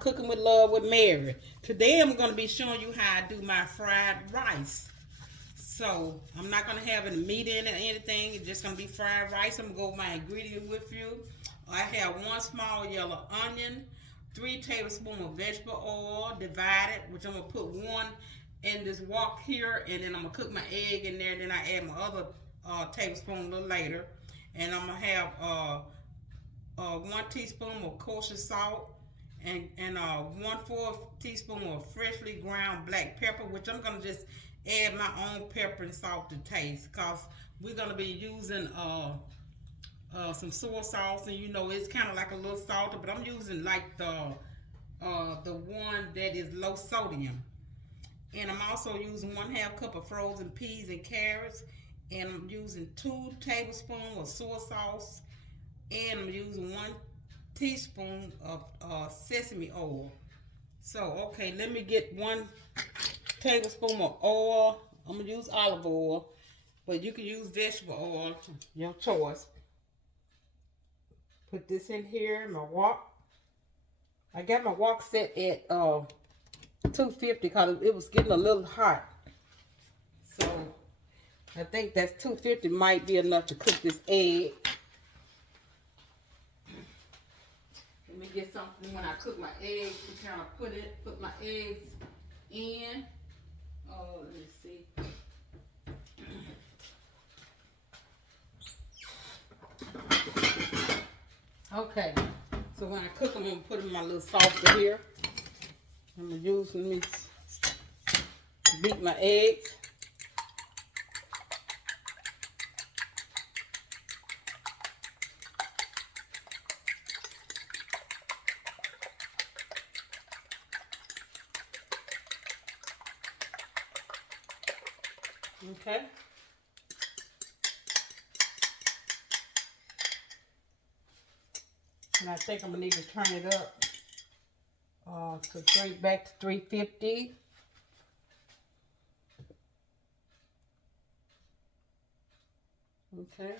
Cooking with Love with Mary. Today I'm going to be showing you how I do my fried rice. So I'm not going to have any meat in it or anything. It's just going to be fried rice. I'm going to go over my ingredients with you. I have 1 small yellow onion, 3 tablespoons of vegetable oil divided, which I'm going to put 1 in this wok here, and then I'm going to cook my egg in there, and then I add my other tablespoon a little later. And I'm going to have 1 teaspoon of kosher salt, and 1/4 teaspoon of freshly ground black pepper, which I'm gonna just add my own pepper and salt to taste, cause we're gonna be using some soy sauce, and you know it's kind of like a little salty, but I'm using like the one that is low sodium. And I'm also using 1/2 cup of frozen peas and carrots, and I'm using 2 tablespoons of soy sauce, and I'm using 1 teaspoon of sesame oil. So, okay, let me get 1 tablespoon of oil. I'm going to use olive oil, but you can use vegetable oil, your choice. Put this in here, my wok. I got my wok set at 250 because it was getting a little hot. So, I think that's 250 might be enough to cook this egg. Let me get something when I cook my eggs to kind of put my eggs in. Oh, let me see. Okay, so when I cook them, I'm gonna put them in my little saucer here. I'm gonna use me beat my eggs. Okay. And I think I'm gonna need to turn it up back to 350. Okay.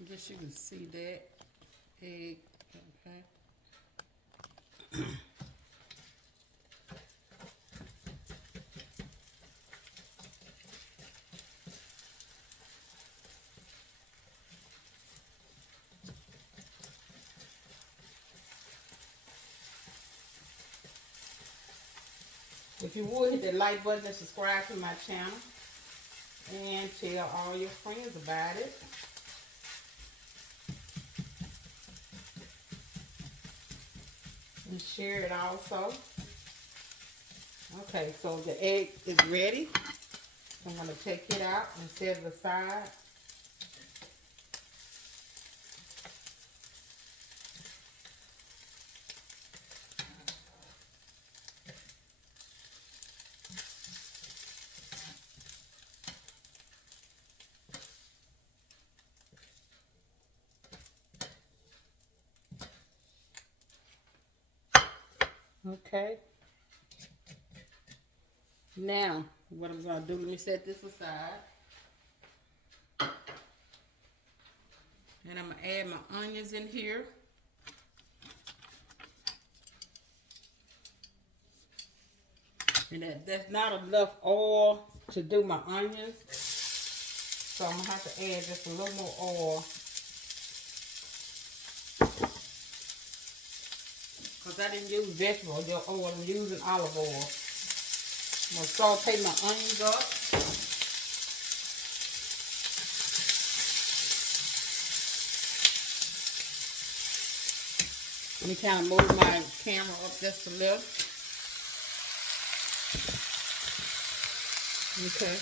I guess you can see that egg. Okay. If you would, hit that like button and subscribe to my channel, and tell all your friends about it. And share it also. Okay, so the egg is ready. I'm going to take it out and set it aside. Okay. Now, what I'm going to do, let me set this aside. And I'm going to add my onions in here. And that's not enough oil to do my onions. So I'm going to have to add just a little more oil. Because I didn't use vegetable oil, I'm using olive oil. I'm going to saute my onions up. Let me kind of move my camera up just a little. Okay.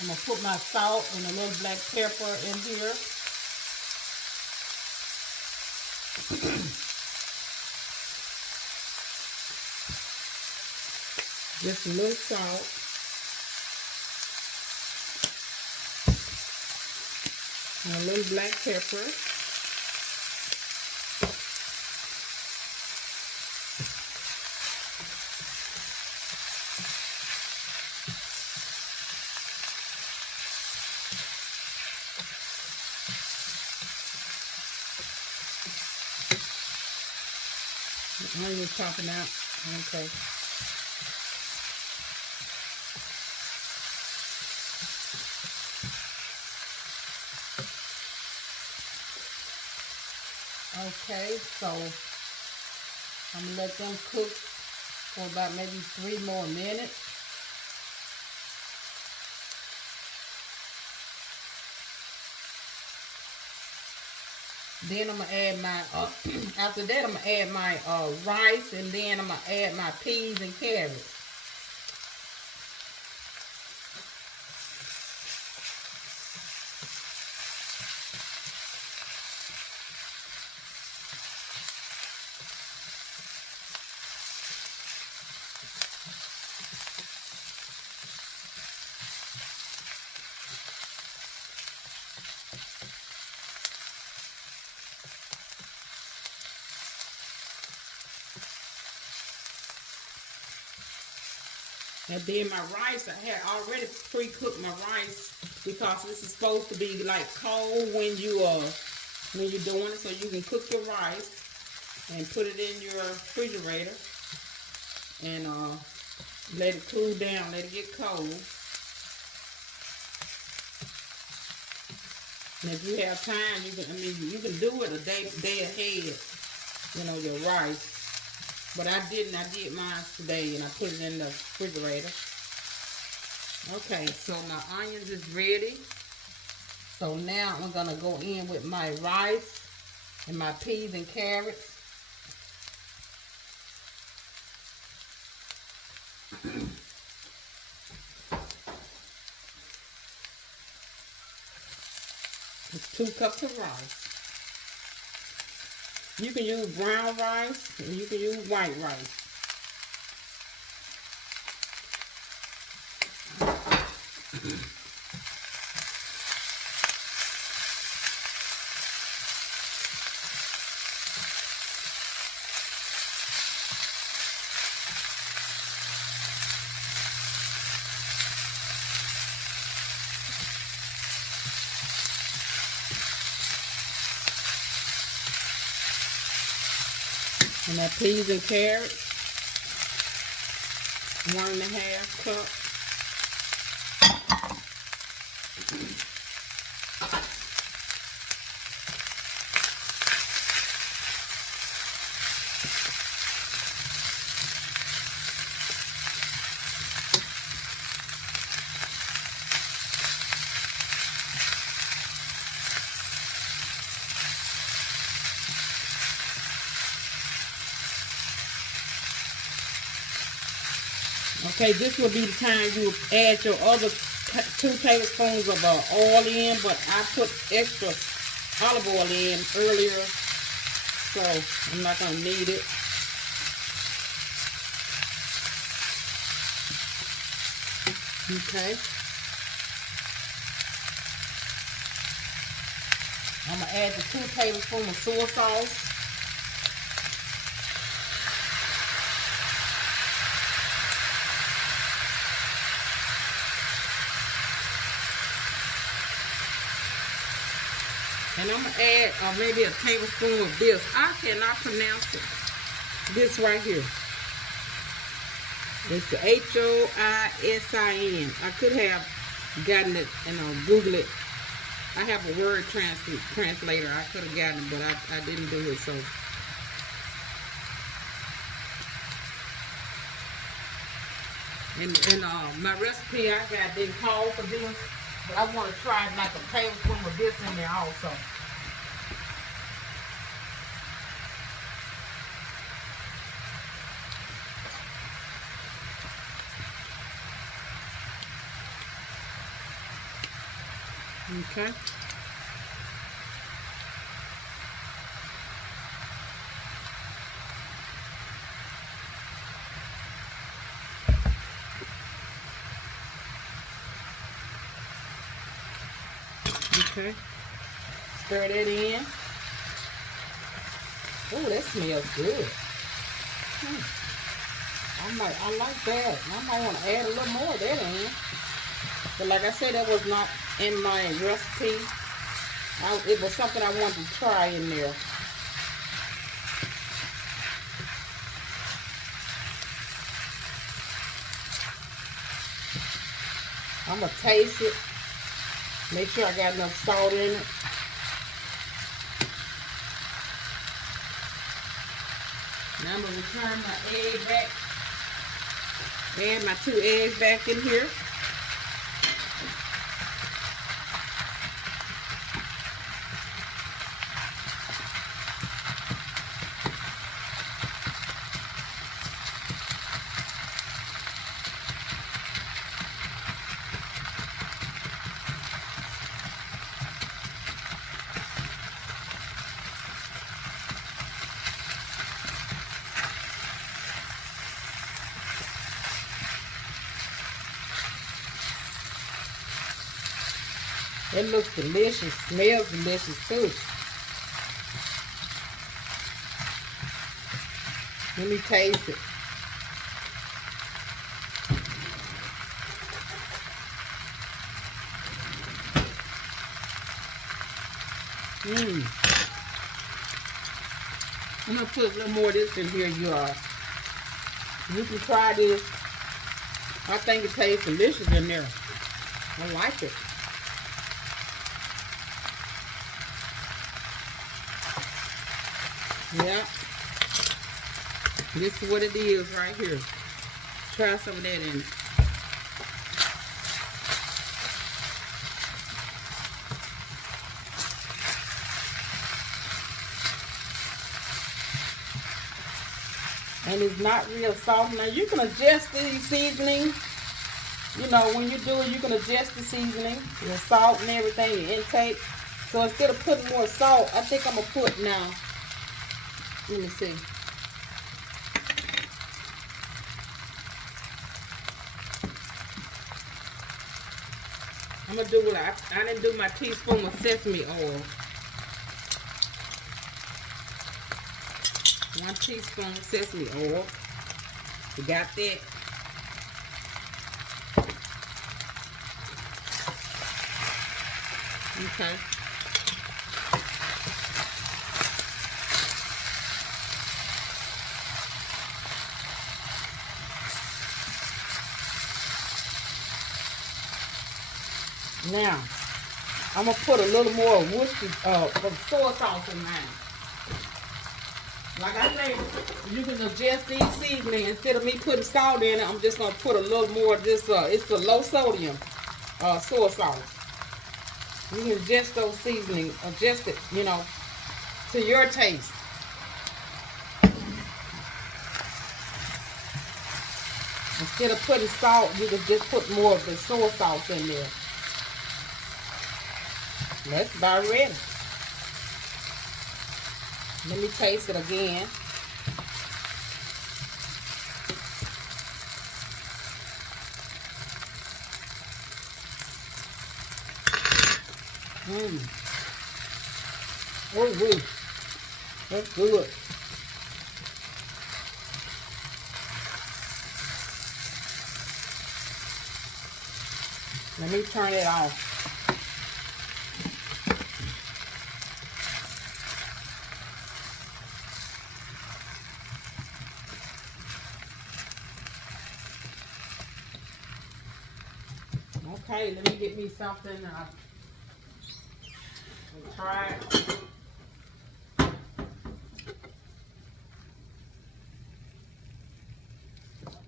I'm going to put my salt and a little black pepper in here. Just a little salt. And a little black pepper. The onions popping out. Okay. Okay, so I'm gonna let them cook for about maybe 3 more minutes. Then I'm gonna add my after that I'm gonna add my rice, and then I'm gonna add my peas and carrots. And then my rice, I had already pre-cooked my rice because this is supposed to be like cold when you're doing it, so you can cook your rice and put it in your refrigerator and let it cool down, let it get cold. And if you have time, you can do it a day ahead, your rice. But I didn't. I did mine today, and I put it in the refrigerator. Okay, so my onions is ready. So now I'm gonna go in with my rice and my peas and carrots. It's 2 cups of rice. You can use brown rice and you can use white rice. And my peas and carrots, 1.5 cups. Okay, this will be the time you add your other 2 tablespoons of oil in, but I put extra olive oil in earlier, so I'm not going to need it. Okay. I'm going to add the 2 tablespoons of soy sauce. And I'm going to add maybe a tablespoon of this. I cannot pronounce it. This right here. It's the Hoisin. I could have gotten it and Google it. I have a word translator. I could have gotten it, but I didn't do it. So. And my recipe I got didn't call for this. But I want to try like a tablespoon of this in there also. Okay. Okay. Stir that in. Oh, that smells good. I like that. I might want to add a little more of that in. But like I said, that was not in my recipe. It was something I wanted to try in there. I'm going to taste it. Make sure I got enough salt in it. Now I'm going to return my egg back. Add my 2 eggs back in here. It looks delicious, smells delicious too. Let me taste it. I'm going to put a little more of this in here, you all. You can try this. I think it tastes delicious in there. I like it. Yeah. This is what it is right here. Try some of that in. And it's not real soft. Now you can adjust the seasoning. You know, when you do it, you can adjust the seasoning, the salt and everything, the intake. So instead of putting more salt, I think I'm going to put now. Let me see. I'm going to do what I didn't do my teaspoon of sesame oil. 1 teaspoon of sesame oil. You got that? Okay. Now, I'm going to put a little more Worcester soy sauce in mine. Like I said, you can adjust these seasoning. Instead of me putting salt in it, I'm just going to put a little more of this, it's a low sodium soy sauce. You can adjust those seasoning, adjust it, you know, to your taste. Instead of putting salt, you can just put more of the soy sauce in there. That's about ready. Let me taste it again. Oh, that's good. Let me turn it off. Okay, let me get me something and try it.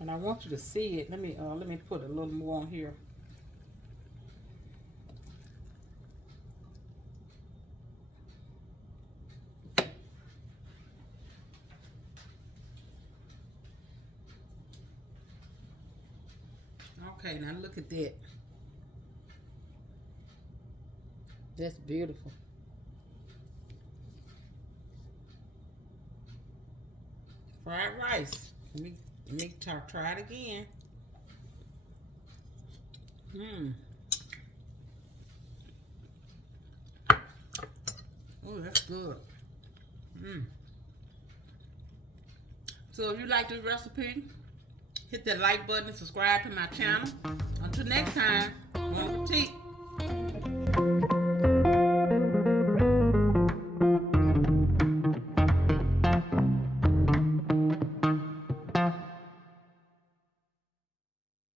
And I want you to see it. Let me put a little more on here. Okay, now look at that. That's beautiful. Fried rice. Let me try it again. That's good. So if you like this recipe, hit that like button and subscribe to my channel. Until next time, bon appetit.